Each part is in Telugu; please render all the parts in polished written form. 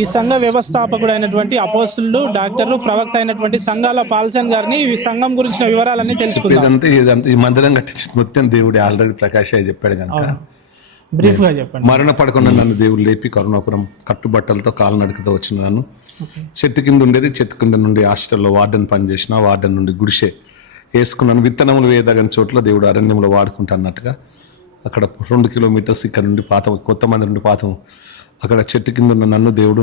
ఈ సంఘ వ్యవస్థాపకుడు అయినటువంటి అపోస్తులు, డాక్టర్లు, ప్రవక్త అయినటువంటి సంఘాల పాల్సన్ గారిని ఈ సంఘం గురించిన వివరాలన్నీ తెలుసుకుందాం. ఈ మందిరం కట్టించిన మొత్తం దేవుడు ఆల్రెడీ ప్రకాష్ అయ్య చెప్పాడు కనుక బ్రీఫ్ గా చెప్పండి. మరణ పడకుండా నన్ను దేవుడు లేపి కరుణాపురం కట్టుబట్టలతో కాలినడకతో వచ్చిన నన్ను చెట్టు కింద ఉండేది, చెట్టు కింద నుండి హాస్టల్లో వార్డెన్ పనిచేసిన, వార్డెన్ నుండి గుడిసే వేసుకున్నాను. విత్తనములు వేయదగని చోట్ల దేవుడు అరణ్యంలో వాడుకుంటా అన్నట్టుగా అక్కడ 2 కిలోమీటర్స్ ఇక్కడ నుండి కొత్త మంది నుండి పాతం అక్కడ చెట్టు కింద ఉన్న నన్ను దేవుడు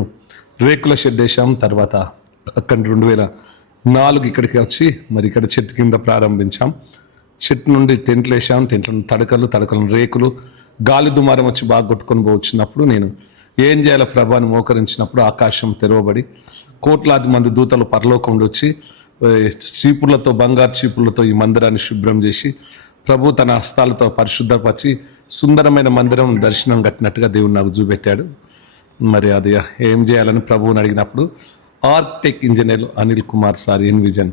రేకుల షెడ్ వేసాం. తర్వాత అక్కడ 2004 ఇక్కడికి వచ్చి మరి ఇక్కడ చెట్టు కింద ప్రారంభించాం. చెట్టు నుండి టెంట్లు వేసాం, టెంట్లను తడకలను రేకులు, గాలి దుమారం వచ్చి బాగా కొట్టుకొని వచ్చినప్పుడు నేను ఏం చేయాలో ప్రభాని మోకరించినప్పుడు ఆకాశం తెరవబడి కోట్లాది మంది దూతలు పరలోకం వచ్చి చీపులతో, బంగారు చీపులతో ఈ మందిరాన్ని శుభ్రం చేసి ప్రభు తన హస్తాలతో పరిశుద్ధపరిచి సుందరమైన మందిరం దర్శనం కట్టినట్టుగా దేవుడు నాకు చూపెట్టాడు. మరి అది ఏం చేయాలని ప్రభువుని అడిగినప్పుడు architect engineer Anil Kumar sir envision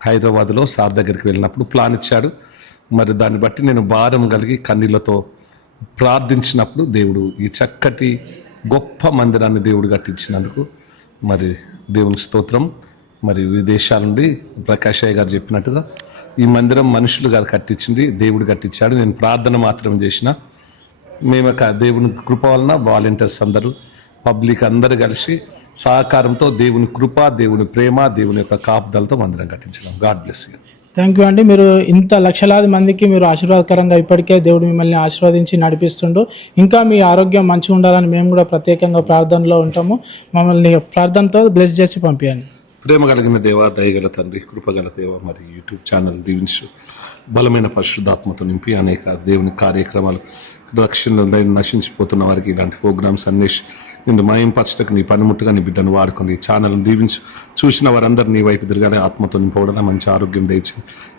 హైదరాబాద్లో సార్ దగ్గరికి వెళ్ళినప్పుడు ప్లాన్ ఇచ్చాడు. మరి దాన్ని బట్టి నేను భారం కలిగి కన్నీళ్లతో ప్రార్థించినప్పుడు దేవుడు ఈ చక్కటి గొప్ప మందిరాన్ని దేవుడు కట్టించినందుకు మరి దేవుని స్తోత్రం. మరి విదేశాల నుండి ప్రకాష్ అయ్య గారు చెప్పినట్టుగా ఈ మందిరం మనుషులు గారు కట్టించింది, దేవుడు కట్టించాడు. నేను ప్రార్థన మాత్రం చేసిన. మేము దేవుని కృప వలన వాలంటీర్స్ అందరూ, పబ్లిక్ అందరూ కలిసి సహకారంతో దేవుని కృప, దేవుని ప్రేమ, దేవుని యొక్క కాపుదలతో మందిరం కట్టించడం. God bless you. Thank you అండి. మీరు ఇంత లక్షలాది మందికి మీరు ఆశీర్వాదకరంగా ఇప్పటికే దేవుడు మిమ్మల్ని ఆశీర్వదించి నడిపిస్తుండు. ఇంకా మీ ఆరోగ్యం మంచిగా ఉండాలని మేము కూడా ప్రత్యేకంగా ప్రార్థనలో ఉంటాము. మమ్మల్ని ప్రార్థనతో బ్లెస్ చేసి పంపించండి. ప్రేమ కలిగిన దేవ, దయగల తండ్రి, కృపగల దేవ, మరి యూట్యూబ్ ఛానల్ దీవించు, బలమైన పరిశుద్ధాత్మతో నింపి అనేక దేవుని కార్యక్రమాలు, రక్షణ నశించిపోతున్న వారికి ఇలాంటి ప్రోగ్రామ్స్ అన్ని నిన్ను మయంపరచటకు నీ పనిముట్టుగా నీ బిడ్డను వాడుకొని ఈ ఛానల్ని దీవించు. చూసిన వారందరూ నీ వైపు తిరగానే ఆత్మతో నింపవడం, మంచి ఆరోగ్యం దయచి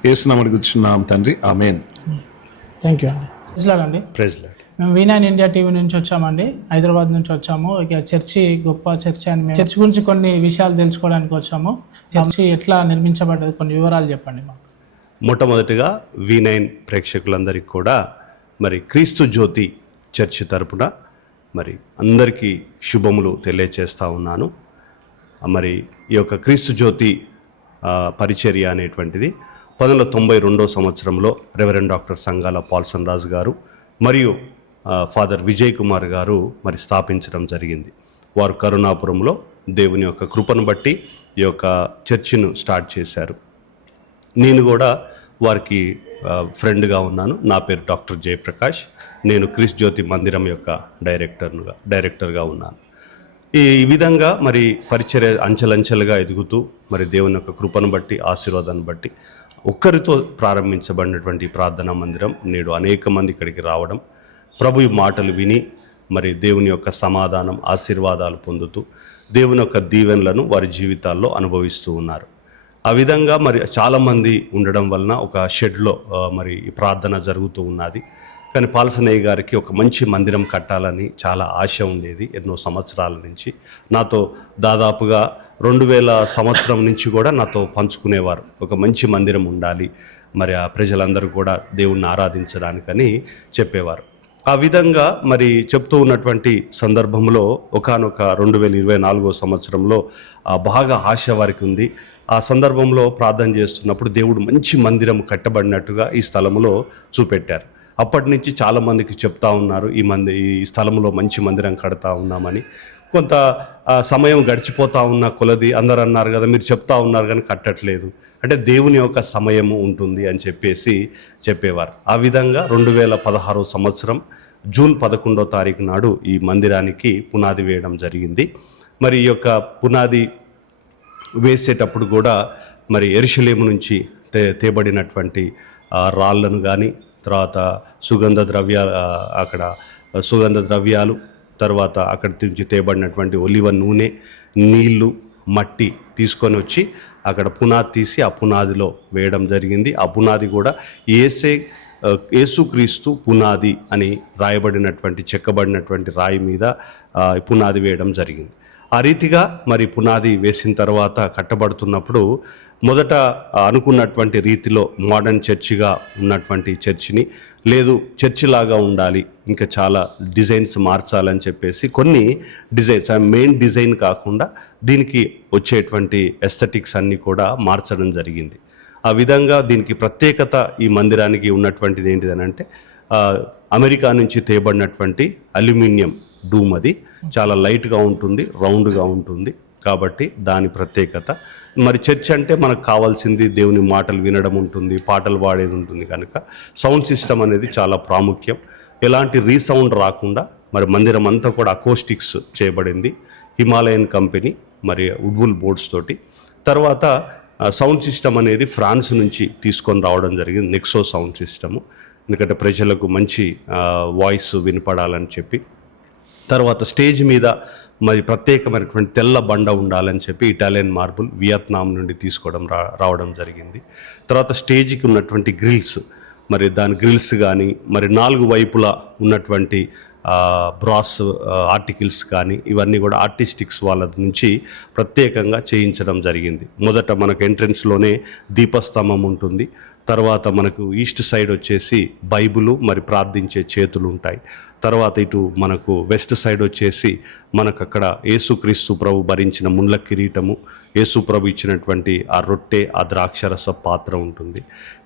యేసునామమున కూర్చున్నాం తండ్రి, ఆమేన్. థ్యాంక్ యూ అండి. Praise Lord. మేము V9 ఇండియా టీవీ నుంచి వచ్చామండి, హైదరాబాద్ నుంచి వచ్చాము. ఇక చర్చి గొప్ప చర్చి అని మేము చర్చి గురించి కొన్ని విషయాలు తెలుసుకోవడానికి వచ్చాము. చర్చి ఎట్లా నిర్మించబడ్డది కొన్ని వివరాలు చెప్పండి మాకు. మొట్టమొదటిగా V9 ప్రేక్షకులందరికీ కూడా మరి క్రీస్తు జ్యోతి చర్చి తరపున మరి అందరికీ శుభములు తెలియచేస్తూ ఉన్నాను. మరి ఈ యొక్క క్రీస్తు జ్యోతి పరిచర్య అనేటువంటిది 1992 సంవత్సరంలో రెవరెండ్ డాక్టర్ సంఘాల పాల్సన్ రాజు గారు మరియు ఫాదర్ విజయ్ కుమార్ గారు మరి స్థాపించడం జరిగింది. వారు కరుణాపురంలో దేవుని యొక్క కృపను బట్టి ఈ యొక్క చర్చిను స్టార్ట్ చేశారు. నేను కూడా వారికి ఫ్రెండ్గా ఉన్నాను. నా పేరు డాక్టర్ జయప్రకాష్. నేను క్రీస్తు జ్యోతి మందిరం యొక్క డైరెక్టర్గా ఉన్నాను. ఈ విధంగా మరి పరిచర్య అంచెలంచెలుగా ఎదుగుతూ మరి దేవుని యొక్క కృపను బట్టి, ఆశీర్వాదాన్ని బట్టి ఒక్కరితో ప్రారంభించబడినటువంటి ప్రార్థనా మందిరం నేడు అనేక మంది ఇక్కడికి రావడం, ప్రభు మాటలు విని మరి దేవుని యొక్క సమాధానం, ఆశీర్వాదాలు పొందుతూ దేవుని యొక్క దీవెనలను వారి జీవితాల్లో అనుభవిస్తూ ఉన్నారు. ఆ విధంగా మరి చాలామంది ఉండడం వలన ఒక షెడ్లో మరి ప్రార్థన జరుగుతూ ఉన్నది. కానీ పాల్సనయ్య గారికి ఒక మంచి మందిరం కట్టాలని చాలా ఆశ ఉండేది ఎన్నో సంవత్సరాల నుంచి. నాతో దాదాపుగా 2000 సంవత్సరం నుంచి కూడా నాతో పంచుకునేవారు, ఒక మంచి మందిరం ఉండాలి, మరి ఆ ప్రజలందరూ కూడా దేవుణ్ణి ఆరాధించడానికని చెప్పేవారు. ఆ విధంగా మరి చెప్తూ ఉన్నటువంటి సందర్భంలో ఒకానొక 2024 సంవత్సరంలో బాగా ఆశ వారికి ఉంది. ఆ సందర్భంలో ప్రార్థన చేస్తున్నప్పుడు దేవుడు మంచి మందిరం కట్టబడినట్టుగా ఈ స్థలంలో చూపెట్టారు. అప్పటి నుంచి చాలామందికి చెప్తా ఉన్నారు, ఈ స్థలంలో మంచి మందిరం కడతా ఉన్నామని. కొంత సమయం గడిచిపోతూ ఉన్న కొలది అందరు అన్నారు కదా, మీరు చెప్తా ఉన్నారు కానీ కట్టట్లేదు అంటే దేవుని యొక్క సమయము ఉంటుంది అని చెప్పేవారు. ఆ విధంగా 2016 సంవత్సరం జూన్ 11వ తారీఖు నాడు ఈ మందిరానికి పునాది వేయడం జరిగింది. మరి ఈ యొక్క పునాది వేసేటప్పుడు కూడా మరి యెరూషలేము నుంచి తేబడినటువంటి రాళ్లను కానీ, తర్వాత సుగంధ ద్రవ్యాలు, తర్వాత అక్కడి నుంచి తేబడినటువంటి ఒలివ నూనె, నీళ్లు, మట్టి తీసుకొని వచ్చి అక్కడ పునాది తీసి ఆ పునాదిలో వేయడం జరిగింది. ఆ పునాది కూడా యేసుక్రీస్తు పునాది అని చెక్కబడినటువంటి రాయి మీద పునాది వేయడం జరిగింది. ఆ ఆ రీతిగా మరి పునాది వేసిన తర్వాత కట్టబడుతున్నప్పుడు మొదట అనుకున్నటువంటి రీతిలో మోడర్న్ చర్చిగా ఉన్నటువంటి చర్చిని లేదు చర్చిలాగా ఉండాలి, ఇంకా చాలా డిజైన్స్ మార్చాలని చెప్పేసి కొన్ని డిజైన్స్ మెయిన్ డిజైన్ కాకుండా దీనికి వచ్చేటువంటి ఎస్థెటిక్స్ అన్నీ కూడా మార్చడం జరిగింది. ఆ విధంగా దీనికి ప్రత్యేకత ఈ మందిరానికి ఉన్నటువంటిది ఏంటిదనంటే అమెరికా నుంచి తేబడినటువంటి అల్యూమినియం డూమ్, అది చాలా లైట్గా ఉంటుంది, రౌండ్గా ఉంటుంది కాబట్టి దాని ప్రత్యేకత. మరి చర్చ్ అంటే మనకు కావాల్సింది దేవుని మాటలు వినడం ఉంటుంది, పాటలు పాడేది ఉంటుంది కనుక సౌండ్ సిస్టమ్ అనేది చాలా ప్రాముఖ్యం. ఎలాంటి రీసౌండ్ రాకుండా మరి మందిరం అంతా కూడా అకోస్టిక్స్ చేయబడింది, హిమాలయన్ కంపెనీ మరి వుడ్వుల్ బోర్డ్స్ తోటి. తర్వాత సౌండ్ సిస్టమ్ అనేది ఫ్రాన్స్ నుంచి తీసుకొని రావడం జరిగింది, నెక్సో సౌండ్ సిస్టము, ఎందుకంటే ప్రజలకు మంచి వాయిస్ వినపడాలని చెప్పి. తర్వాత స్టేజ్ మీద మరి ప్రత్యేకమైనటువంటి తెల్ల బండ ఉండాలని చెప్పి ఇటాలియన్ మార్బుల్ వియత్నాం నుండి తీసుకోవడం రావడం జరిగింది. తర్వాత స్టేజ్కి ఉన్నటువంటి గ్రిల్స్, మరి దాని గ్రిల్స్ కానీ మరి 4 వైపులా ఉన్నటువంటి బ్రాస్ ఆర్టికల్స్ కానీ ఇవన్నీ కూడా ఆర్టిస్టిక్స్ వాళ్ళ నుంచి ప్రత్యేకంగా చేయించడం జరిగింది. మొదట మనకు ఎంట్రన్స్లోనే దీపస్తంభం ఉంటుంది, తర్వాత మనకు ఈస్ట్ సైడ్ వచ్చేసి బైబిలు మరి ప్రార్థించే చేతులు ఉంటాయి. తర్వాత ఇటు మనకు వెస్ట్ సైడ్ వచ్చేసి మనకు అక్కడ యేసుక్రీస్తు ప్రభు భరించిన ముండ్ల కిరీటము, యేసు ప్రభు ఇచ్చినటువంటి ఆ రొట్టె, ఆ ద్రాక్షరస పాత్ర ఉంటుంది.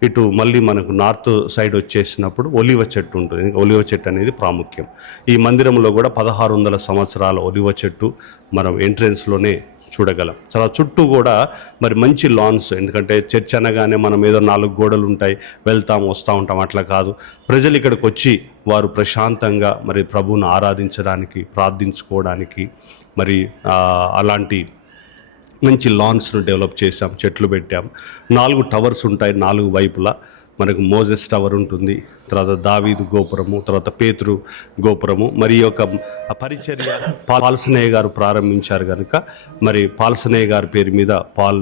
ఇటు మళ్ళీ మనకు నార్త్ సైడ్ వచ్చేసినప్పుడు ఒలివ చెట్టు ఉంటుంది. ఒలివ చెట్టు అనేది ప్రాముఖ్యం. ఈ మందిరంలో కూడా 1600 సంవత్సరాల ఒలివ చెట్టు మనం ఎంట్రన్స్లోనే చూడగలం. చాలా చుట్టూ కూడా మరి మంచి లాన్స్, ఎందుకంటే చర్చ్ అనగానే మనం ఏదో 4 గోడలు ఉంటాయి, వెళ్తాం వస్తూ ఉంటాం, అట్లా కాదు. ప్రజలు ఇక్కడికి వచ్చి వారు ప్రశాంతంగా మరి ప్రభువును ఆరాధించడానికి, ప్రార్థించుకోవడానికి మరి అలాంటి మంచి లాన్స్ను డెవలప్ చేసాం, చెట్లు పెట్టాం. 4 టవర్స్ ఉంటాయి 4 వైపులా. మనకు మోజెస్ టవర్ ఉంటుంది, తర్వాత దావీదు గోపురము, తర్వాత పేతురు గోపురము. మరి ఈ యొక్క పరిచర్య పాల్సనయ్య గారు ప్రారంభించారు కనుక మరి పాల్సనయ్య గారి పేరు మీద పాల్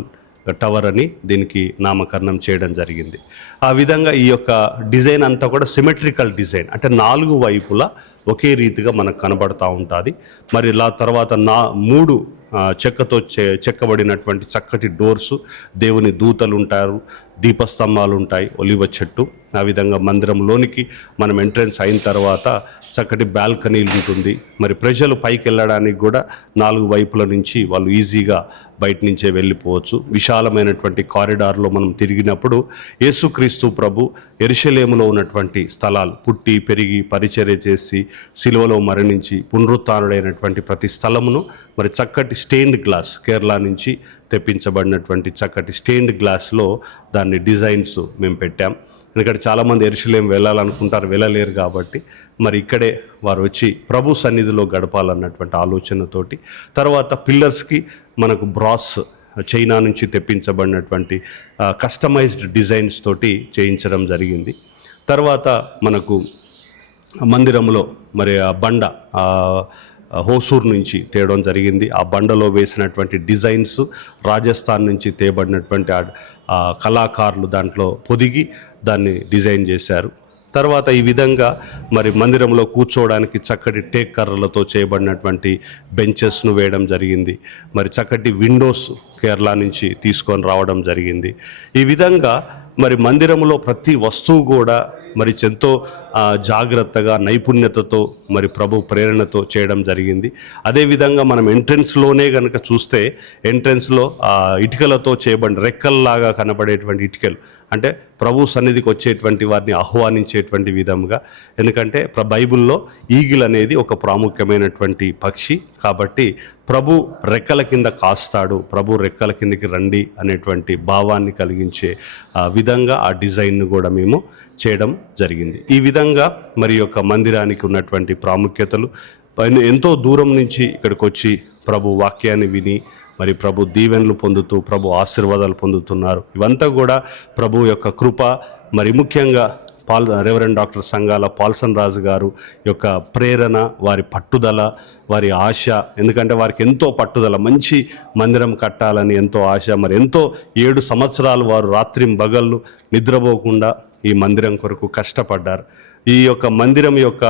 టవర్ అని దీనికి నామకరణం చేయడం జరిగింది. ఆ విధంగా ఈ యొక్క డిజైన్ అంతా కూడా సిమెట్రికల్ డిజైన్, అంటే 4 వైపులా ఒకే రీతిగా మనకు కనబడుతూ ఉంటుంది. మరి తర్వాత 3 చెక్కతో చెక్కబడినటువంటి చక్కటి డోర్సు, దేవుని దూతలు ఉంటారు, దీపస్తంభాలు ఉంటాయి, ఒలివ చెట్టు. ఆ విధంగా మందిరంలోనికి మనం ఎంట్రన్స్ అయిన తర్వాత చక్కటి బాల్కనీలు ఉంటుంది. మరి ప్రజలు పైకి వెళ్ళడానికి కూడా 4 వైపుల నుంచి వాళ్ళు ఈజీగా బయట నుంచే వెళ్ళిపోవచ్చు. విశాలమైనటువంటి కారిడార్లో మనం తిరిగినప్పుడు యేసుక్రీస్తు ప్రభు యెరూషలేములో ఉన్నటువంటి స్థలాలు, పుట్టి పెరిగి పరిచర్య చేసి సిలువలో మరణించి పునరుత్థానుడైనటువంటి ప్రతి స్థలమును మరి చక్కటి స్టెయిన్డ్ గ్లాస్, కేరళ నుంచి తెప్పించబడినటువంటి చక్కటి స్టెయిన్డ్ గ్లాస్లో దాన్ని డిజైన్స్ మేము పెట్టాం. ఎందుకంటే చాలామంది యెరూషలేం వెళ్ళాలనుకుంటారు, వెళ్ళలేరు కాబట్టి మరి ఇక్కడే వారు వచ్చి ప్రభు సన్నిధిలో గడపాలన్నటువంటి ఆలోచనతోటి. తర్వాత పిల్లర్స్కి మనకు బ్రాస్ చైనా నుంచి తెప్పించబడినటువంటి కస్టమైజ్డ్ డిజైన్స్ తోటి చేయించడం జరిగింది. తర్వాత మనకు మందిరంలో మరి ఆ బండ హోసూర్ నుంచి తేయడం జరిగింది. ఆ బండలో వేసినటువంటి డిజైన్స్ రాజస్థాన్ నుంచి తేబడినటువంటి కళాకారులు దాంట్లో పొదిగి దాన్ని డిజైన్ చేశారు. తర్వాత ఈ విధంగా మరి మందిరంలో కూర్చోవడానికి చక్కటి టేక్ కర్రలతో చేయబడినటువంటి బెంచెస్ను వేయడం జరిగింది. మరి చక్కటి విండోస్ కేరళ నుంచి తీసుకొని రావడం జరిగింది. ఈ విధంగా మరి మందిరంలో ప్రతి వస్తువు కూడా మరి ఎంతో జాగ్రత్తగా నైపుణ్యతతో మరి ప్రభు ప్రేరణతో చేయడం జరిగింది. అదేవిధంగా మనం ఎంట్రన్స్లోనే కనుక చూస్తే ఎంట్రన్స్లో ఇటుకలతో చేయబడిన రెక్కల్లాగా కనబడేటువంటి ఇటుకలు, అంటే ప్రభు సన్నిధికి వచ్చేటువంటి వారిని ఆహ్వానించేటువంటి విధంగా. ఎందుకంటే బైబిల్లో ఈగిల్ అనేది ఒక ప్రాముఖ్యమైనటువంటి పక్షి కాబట్టి ప్రభు రెక్కల కింద కాస్తాడు, ప్రభు రెక్కల కిందకి రండి అనేటువంటి భావాన్ని కలిగించే విధంగా ఆ డిజైన్ను కూడా మేము చేయడం జరిగింది. ఈ విధంగా మరి యొక్క మందిరానికి ఉన్నటువంటి ప్రాముఖ్యతలు, ఎంతో దూరం నుంచి ఇక్కడికి వచ్చి ప్రభు వాక్యాన్ని విని మరి ప్రభు దీవెనలు పొందుతూ ప్రభు ఆశీర్వాదాలు పొందుతున్నారు. ఇవంతా కూడా ప్రభు యొక్క కృప. మరి ముఖ్యంగా రెవరెండ్ డాక్టర్ సంఘాల పాల్సన్ రాజు గారు యొక్క ప్రేరణ, వారి పట్టుదల, వారి ఆశ. ఎందుకంటే వారికి ఎంతో పట్టుదల, మంచి మందిరం కట్టాలని ఎంతో ఆశ. మరి ఎంతో 7 సంవత్సరాలు వారు రాత్రింబగళ్ళు నిద్రపోకుండా ఈ మందిరం కొరకు కష్టపడ్డారు. ఈ యొక్క మందిరం యొక్క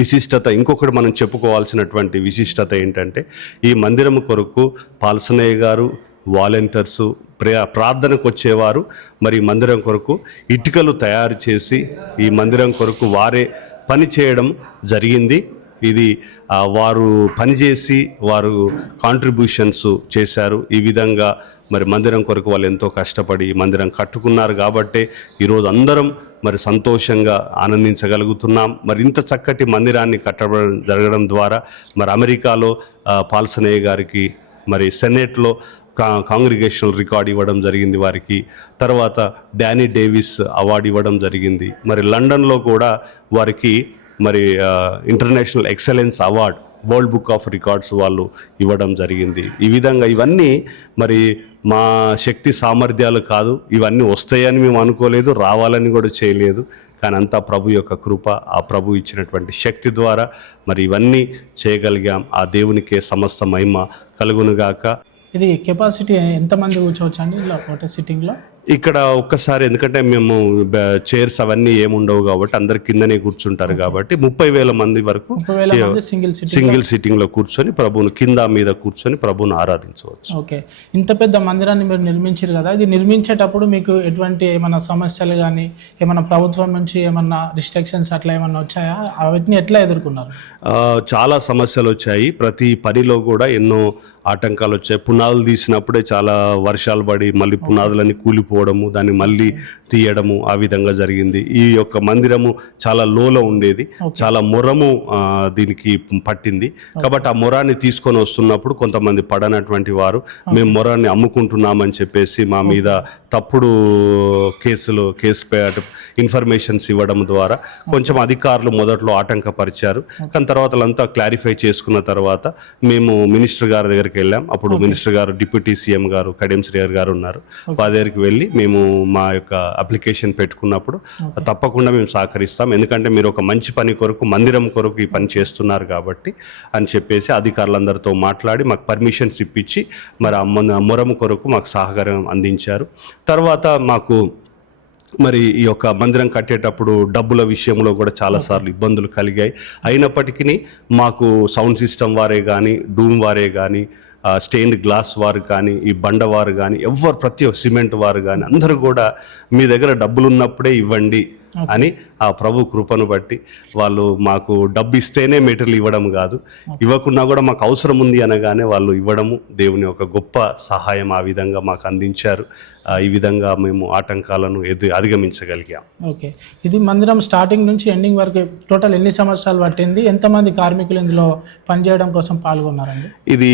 విశిష్టత, ఇంకొకటి మనం చెప్పుకోవాల్సినటువంటి విశిష్టత ఏంటంటే ఈ మందిరం కొరకు పాల్సనయ్య గారు, వాలంటీర్సు, ప్రార్థనకు వచ్చేవారు మరి మందిరం కొరకు ఇటుకలు తయారు చేసి ఈ మందిరం కొరకు వారే పని చేయడం జరిగింది. ఇది వారు పనిచేసి వారు కాంట్రిబ్యూషన్స్ చేశారు. ఈ విధంగా మరి మందిరం కొరకు వాళ్ళు ఎంతో కష్టపడి మందిరం కట్టుకున్నారు కాబట్టే ఈరోజు అందరం మరి సంతోషంగా ఆనందించగలుగుతున్నాం. మరి ఇంత చక్కటి మందిరాన్ని కట్టడం జరగడం ద్వారా మరి అమెరికాలో పాల్సనయ్య గారికి మరి సెనేట్లో కాంగ్రిగేషనల్ రికార్డ్ ఇవ్వడం జరిగింది వారికి. తర్వాత డానీ డేవిస్ అవార్డు ఇవ్వడం జరిగింది. మరి లండన్లో కూడా వారికి మరి international excellence award, world book of records వాళ్ళు ఇవ్వడం జరిగింది. ఈ విధంగా ఇవన్నీ మరి మా శక్తి సామర్థ్యాలు కాదు, ఇవన్నీ వస్తాయని మేము అనుకోలేదు, రావాలని కూడా చేయలేదు. కానీ అంతా ప్రభు యొక్క కృప, ఆ ప్రభు ఇచ్చినటువంటి శక్తి ద్వారా మరి ఇవన్నీ చేయగలిగాం. ఆ దేవునికే సమస్త మహిమ కలుగునుగాక. ఇది కెపాసిటీ ఎంతమంది కూర్చోవచ్చు అండి ఇలా ఒకటే సిట్టింగ్లో? ఇక్కడ ఒక్కసారి, ఎందుకంటే మేము చైర్స్ అవన్నీ ఏముండవు కాబట్టి అందరు కిందనే కూర్చుంటారు కాబట్టి 30,000 మంది వరకు సింగిల్ సిట్టింగ్ లో కూర్చొని ప్రభువును కింద మీద కూర్చొని ప్రభువును ఆరాధించవచ్చు. ఓకే, ఇంత పెద్ద మందిరాన్ని మీరు నిర్మించారు కదా, ఇది నిర్మించేటప్పుడు మీకు ఎటువంటి ఏమైనా సమస్యలు కానీ ఏమైనా ప్రభుత్వం నుంచి ఏమన్నా రిస్ట్రిక్షన్స్ అట్లా ఏమన్నా వచ్చాయా? వాటిని ఎట్లా ఎదుర్కొన్నారు? చాలా సమస్యలు వచ్చాయి. ప్రతి పనిలో కూడా ఎన్నో ఆటంకాలు వచ్చాయి. పునాదులు తీసినప్పుడే చాలా వర్షాలు పడి మళ్ళీ పునాదులన్నీ కూలిపోవడము, దాన్ని మళ్ళీ తీయడము, ఆ విధంగా జరిగింది. ఈ యొక్క మందిరము చాలా లోలో ఉండేది, చాలా మొరము దీనికి పట్టింది. కాబట్టి ఆ మొరాన్ని తీసుకొని వస్తున్నప్పుడు కొంతమంది పడనటువంటి వారు మేము మొరాన్ని అమ్ముకుంటున్నామని చెప్పేసి మా మీద తప్పుడు కేసు ఇన్ఫర్మేషన్స్ ఇవ్వడం ద్వారా కొంచెం అధికారులు మొదట్లో ఆటంకపరిచారు. కానీ తర్వాత అంతా క్లారిఫై చేసుకున్న తర్వాత మేము మినిస్టర్ గారి దగ్గరికి వెళ్ళాం. అప్పుడు మినిస్టర్ గారు, డిప్యూటీ సీఎం గారు కడియం శ్రీహరి గారు ఉన్నారు. వారి దగ్గరికి వెళ్ళి మేము మా యొక్క అప్లికేషన్ పెట్టుకున్నప్పుడు తప్పకుండా మేము సహకరిస్తాం, ఎందుకంటే మీరు ఒక మంచి పని కొరకు, మందిరం కొరకు ఈ పని చేస్తున్నారు కాబట్టి అని చెప్పేసి అధికారులందరితో మాట్లాడి మాకు పర్మిషన్స్ ఇప్పించి మరి ఆ మొరం కొరకు మాకు సహకారం అందించారు. తర్వాత మాకు మరి ఈ యొక్క మందిరం కట్టేటప్పుడు డబ్బుల విషయంలో కూడా చాలాసార్లు ఇబ్బందులు కలిగాయి. అయినప్పటికీ మాకు సౌండ్ సిస్టమ్ వారే కానీ, డూమ్ వారే కానీ, స్టెయిన్డ్ గ్లాస్ వారు కానీ, ఈ బండ వారు కానీ, ఎవరు ప్రతి ఒక్క సిమెంట్ వారు కానీ అందరూ కూడా మీ దగ్గర డబ్బులు ఉన్నప్పుడే ఇవ్వండి అని ఆ ప్రభు కృపను బట్టి వాళ్ళు మాకు డబ్బు ఇస్తేనే మెటీరియల్ ఇవ్వడం కాదు, ఇవ్వకున్నా కూడా మాకు అవసరం ఉంది అనగానే వాళ్ళు ఇవ్వడము దేవుని ఒక గొప్ప సహాయం ఆ విధంగా మాకు అందించారు. ఈ విధంగా మేము ఆటంకాలను అధిగమించగలిగాం. ఓకే, ఇది మందిరం స్టార్టింగ్ నుంచి ఎండింగ్ వరకు టోటల్ ఎన్ని సంవత్సరాలు పట్టింది? ఎంతమంది కార్మికులు ఇందులో పనిచేయడం కోసం పాల్గొన్నారండి? ఇది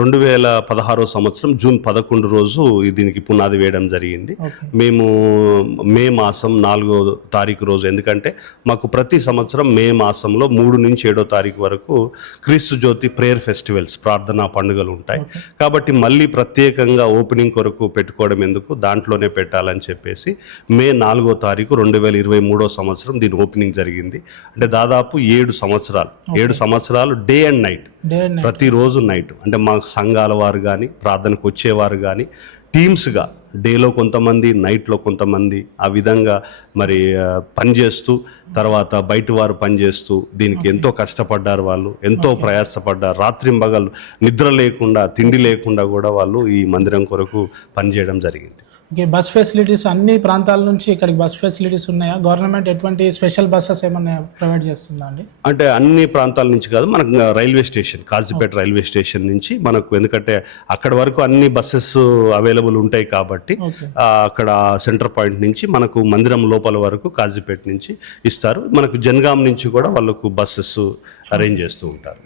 2016 సంవత్సరం జూన్ 11 రోజు దీనికి పునాది వేయడం జరిగింది. మేము మే మాసం 4వ తారీఖు రోజు, ఎందుకంటే మాకు ప్రతి సంవత్సరం మే మాసంలో 3 నుంచి 7వ తారీఖు వరకు క్రీస్తు జ్యోతి ప్రేయర్ ఫెస్టివల్స్, ప్రార్థనా పండుగలు ఉంటాయి. కాబట్టి మళ్ళీ ప్రత్యేకంగా ఓపెనింగ్ కొరకు పెట్టుకోవడం ఎందుకు, దాంట్లోనే పెట్టాలని చెప్పేసి మే 4వ తారీఖు 2023 సంవత్సరం దీని ఓపెనింగ్ జరిగింది. అంటే దాదాపు 7 సంవత్సరాలు డే అండ్ నైట్, ప్రతిరోజు నైట్. అంటే మా సంఘాల వారు కానీ, ప్రార్థనకు వచ్చేవారు కానీ టీమ్స్గా డేలో కొంతమంది, నైట్లో కొంతమంది, ఆ విధంగా మరి పనిచేస్తూ, తర్వాత బయట వారు పనిచేస్తూ దీనికి ఎంతో కష్టపడ్డారు. వాళ్ళు ఎంతో ప్రయాసపడ్డారు. రాత్రింబగళ్ళు నిద్ర లేకుండా, తిండి లేకుండా కూడా వాళ్ళు ఈ మందిరం కొరకు పనిచేయడం జరిగింది. ఓకే, బస్ ఫెసిలిటీస్ అన్ని ప్రాంతాల నుంచి ఇక్కడికి బస్ ఫెసిలిటీస్ ఉన్నాయా? గవర్నమెంట్ ఎటువంటి స్పెషల్ బస్సెస్ ఏమైనా ప్రొవైడ్ చేస్తుందా అండి? అంటే అన్ని ప్రాంతాల నుంచి కాదు, మనకు railway station, Kazipet railway station నుంచి మనకు, ఎందుకంటే అక్కడ వరకు అన్ని బస్సెస్ అవైలబుల్ ఉంటాయి కాబట్టి అక్కడ సెంటర్ పాయింట్ నుంచి మనకు మందిరం లోపల వరకు కాజీపేట నుంచి ఇస్తారు. మనకు జనగాం నుంచి కూడా వాళ్ళకు బస్సెస్ అరేంజ్ చేస్తూ ఉంటారు.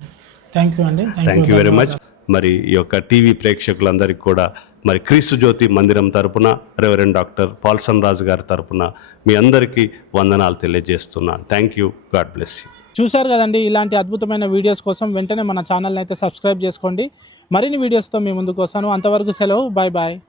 థ్యాంక్ యూ అండి. Thank you very much. మరి ఈ యొక్క టీవీ ప్రేక్షకులందరికీ కూడా మరి క్రీస్తు జ్యోతి మందిరం తరపున, రెవరెండ్ డాక్టర్ పాల్సన్ రాజు గారి తరపున మీ అందరికీ వందనాలు తెలియజేస్తున్నాను. Thank you. God bless you. చూశారు కదండి, ఇలాంటి అద్భుతమైన వీడియోస్ కోసం వెంటనే మన ఛానల్ని అయితే సబ్స్క్రైబ్ చేసుకోండి. మరిన్ని వీడియోస్తో మీ ముందుకు వస్తాను. అంతవరకు సెలవు. Bye bye.